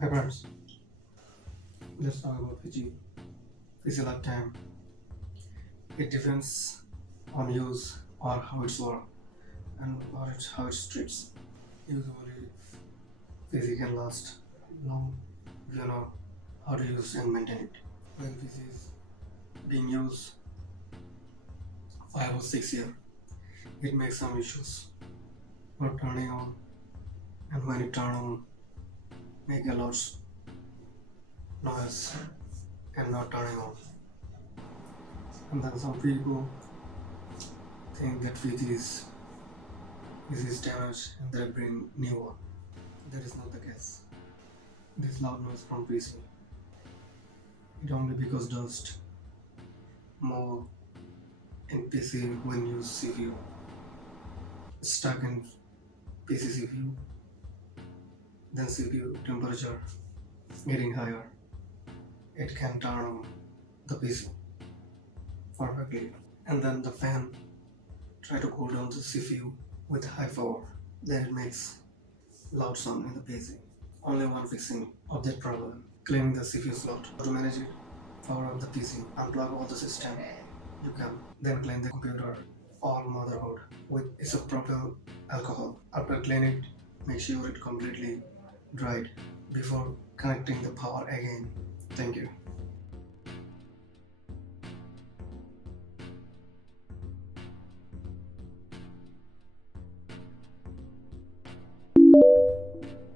Hi friends, let's talk about Fiji. Fiji lifetime. It depends on use or how it's work and how it treats. Usually Fiji can last long if you know how to use and maintain it. When Fiji is being used 5 or 6 years, it makes some issues for turning on, and when it turn on make a lot noise and not turning on. And then some people think that Fiji is damaged and they bring new one. That is not the case. This loud noise from PC, it only because dust more in PC when you CPU stuck in PC CPU, then CPU temperature getting higher. It can turn on the PC perfectly, and then the fan try to cool down the CPU with high power. Then it makes loud sound in the PC. Only one fixing of that problem. Cleaning the CPU slot. How to manage it? Power up the PC. Unplug all the system. You can then clean the computer or motherboard with isopropyl alcohol. After cleaning it, make sure it completely dried before connecting the power again. Thank you.